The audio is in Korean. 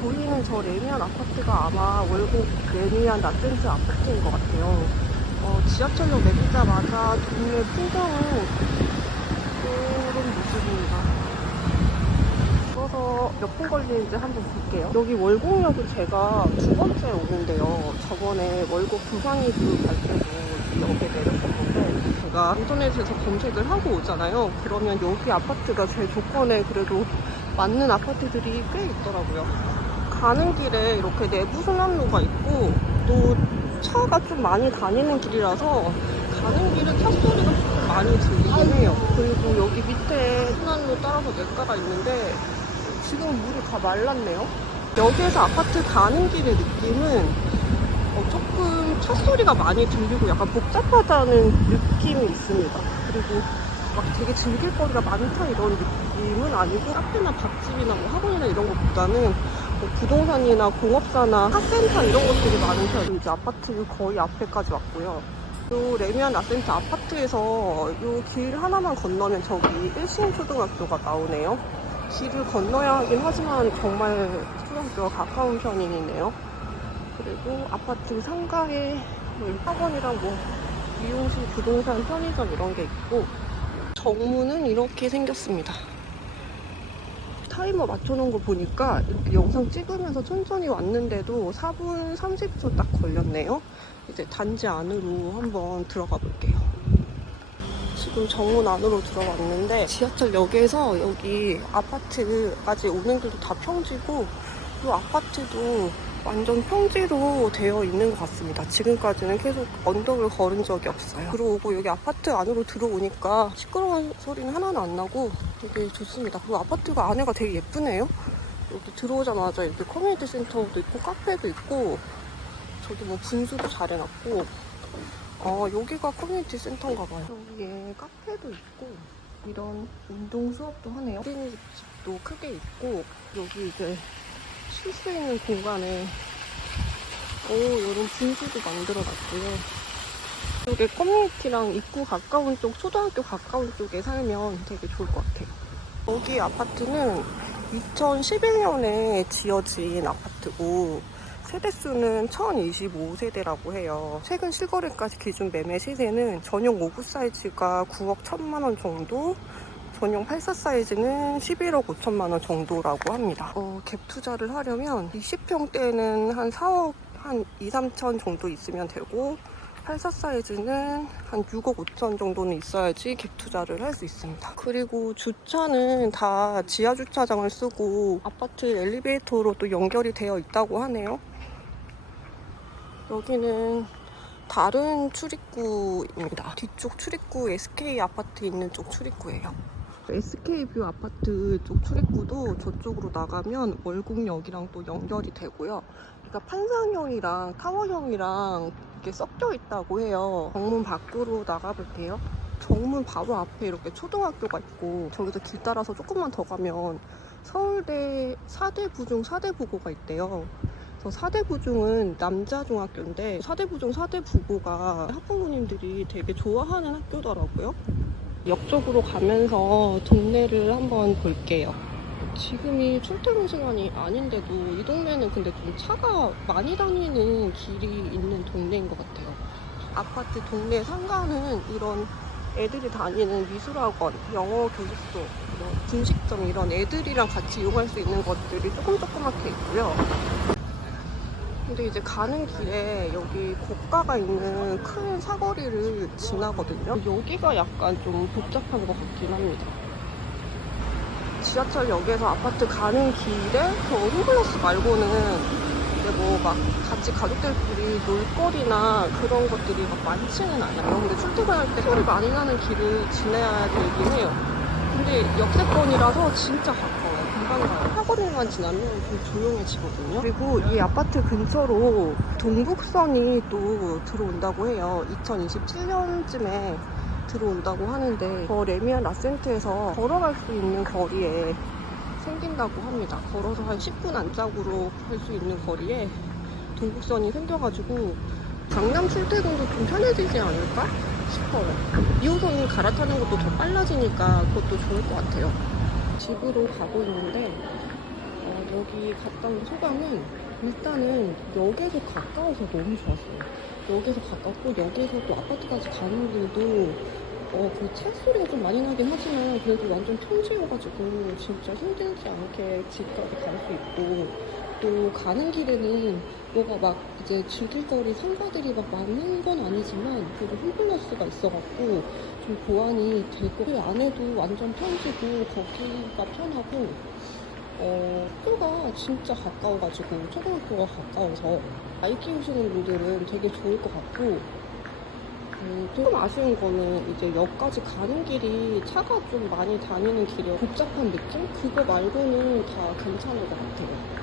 보이는 저 레미안 아파트가 아마 월곡 레미안 라센스 아파트인 것 같아요. 어, 지하철역 내리자마자 동네 풍경은 이런 모습입니다. 걸어서 몇 분 걸리는지 한번 볼게요. 여기 월곡역은 제가 두 번째 오는데요. 저번에 월곡 부산이그 갈 때도 이 역에 내렸었는데 제가 인터넷에서 검색을 하고 오잖아요. 그러면 여기 아파트가 제 조건에 그래도 맞는 아파트들이 꽤 있더라고요. 가는 길에 이렇게 내부 순환로가 있고 또 차가 좀 많이 다니는 길이라서 가는 길은 차 소리가 많이 들리긴 해요. 그리고 여기 밑에 순환로 따라서 냇가가 있는데 지금 물이 다 말랐네요. 여기에서 아파트 가는 길의 느낌은 어, 조금 차 소리가 많이 들리고 약간 복잡하다는 느낌이 있습니다. 그리고 막 되게 즐길 거리가 많다 이런 느낌은 아니고 카페나 밥집이나 뭐 학원이나 이런 것보다는 뭐 부동산이나 공업사나 카센터 이런 것들이 많은 편이죠. 이제 아파트 거의 앞에까지 왔고요. 요 레미안 아센트 아파트에서 요 길 하나만 건너면 저기 1신 초등학교가 나오네요. 길을 건너야 하긴 하지만 정말 초등학교가 가까운 편이네요. 그리고 아파트 상가에 뭐 학원이랑 뭐 미용실, 부동산, 편의점 이런 게 있고 정문은 이렇게 생겼습니다. 타이머 맞춰놓은 거 보니까 이렇게 영상 찍으면서 천천히 왔는데도 4분 30초 딱 걸렸네요. 이제 단지 안으로 한번 들어가 볼게요. 지금 정문 안으로 들어왔는데 지하철역에서 여기 아파트까지 오는 길도 다 평지고 이 아파트도 완전 평지로 되어 있는 것 같습니다. 지금까지는 계속 언덕을 걸은 적이 없어요. 들어오고 여기 아파트 안으로 들어오니까 시끄러운 소리는 하나도 안 나고 되게 좋습니다. 그리고 아파트가 안에가 되게 예쁘네요. 여기 들어오자마자 이렇게 커뮤니티 센터도 있고 카페도 있고 저기 뭐 분수도 잘 해놨고 어 여기가 커뮤니티 센터인가 봐요. 여기에 카페도 있고 이런 운동 수업도 하네요. 어린이집도 크게 있고 여기 이제 쉴 수 있는 공간에 오 이런 분수도 만들어놨고요. 여기 커뮤니티랑 입구 가까운 쪽, 초등학교 가까운 쪽에 살면 되게 좋을 것 같아요. 여기 아파트는 2011년에 지어진 아파트고 세대수는 1025세대라고 해요. 최근 실거래까지 기준 매매 시세는 전용 5구 사이즈가 9억 1천만 원 정도, 전용 84 사이즈는 11억 5천만 원 정도라고 합니다. 어, 갭 투자를 하려면 20평대는 한 4억 한 2, 3천 정도 있으면 되고 84 사이즈는 한 6억 5천 정도는 있어야지 갭 투자를 할 수 있습니다. 그리고 주차는 다 지하 주차장을 쓰고 아파트 엘리베이터로 또 연결이 되어 있다고 하네요. 여기는 다른 출입구입니다. 뒤쪽 출입구 SK 아파트 있는 쪽 출입구예요. SK뷰 아파트 쪽 출입구도 저쪽으로 나가면 월곡역이랑 또 연결이 되고요. 그러니까 판상형이랑 타워형이랑 이렇게 섞여 있다고 해요. 정문 밖으로 나가볼게요. 정문 바로 앞에 이렇게 초등학교가 있고 저기서 길 따라서 조금만 더 가면 서울대 사대부중 사대부고가 있대요. 사대부중은 남자 중학교인데 사대부중 사대부고가 학부모님들이 되게 좋아하는 학교더라고요. 역 쪽으로 가면서 동네를 한번 볼게요. 지금이 출퇴근 시간이 아닌데도 이 동네는 근데 좀 차가 많이 다니는 길이 있는 동네인 것 같아요. 아파트 동네 상가는 이런 애들이 다니는 미술학원, 영어 교습소, 뭐 분식점 이런 애들이랑 같이 이용할 수 있는 것들이 조금 조그맣게 있고요. 근데 이제 가는 길에 여기 고가가 있는 큰 사거리를 지나거든요. 여기가 약간 좀 복잡한 것 같긴 합니다. 지하철역에서 아파트 가는 길에 저 홈플러스 말고는 이제 뭐막 같이 가족들끼리 놀거리나 그런 것들이 막 많지는 않아요. 근데 출퇴근할 때 소리 많이 나는 길을 지나야 되긴 해요. 근데 역세권이라서 진짜 가까 가요. 학원을만 지나면 좀 조용해지거든요. 그리고 이 아파트 근처로 동북선이 또 들어온다고 해요. 2027년쯤에 들어온다고 하는데 저 레미안 라센트에서 걸어갈 수 있는 거리에 생긴다고 합니다. 걸어서 한 10분 안짝으로 갈수 있는 거리에 동북선이 생겨가지고 강남 출퇴근도 좀 편해지지 않을까 싶어요. 2호선 갈아타는 것도 더 빨라지니까 그것도 좋을 것 같아요. 집으로 가고 있는데 어, 여기 갔다 온 소감은 일단은 역에서 가까워서 너무 좋았어요. 역에서 가깝고 역에서 또 아파트까지 가는 길도 어, 그 차 소리가 좀 많이 나긴 하지만 그래도 완전 평지여가지고 진짜 힘들지 않게 집까지 갈 수 있고 또 가는 길에는 뭐가 막 이제 즐길거리 상가들이 막 많은 건 아니지만 그래도 홈플러스가 있어갖고 좀 보완이 되고 그 안에도 완전 평지고 거기가 편하고 어, 학교가 진짜 가까워가지고 초등학교가 가까워서 아이 키우시는 분들은 되게 좋을 것 같고 음, 조금 아쉬운 거는 이제 역까지 가는 길이 차가 좀 많이 다니는 길이라 복잡한 느낌? 그거 말고는 다 괜찮은 것 같아요.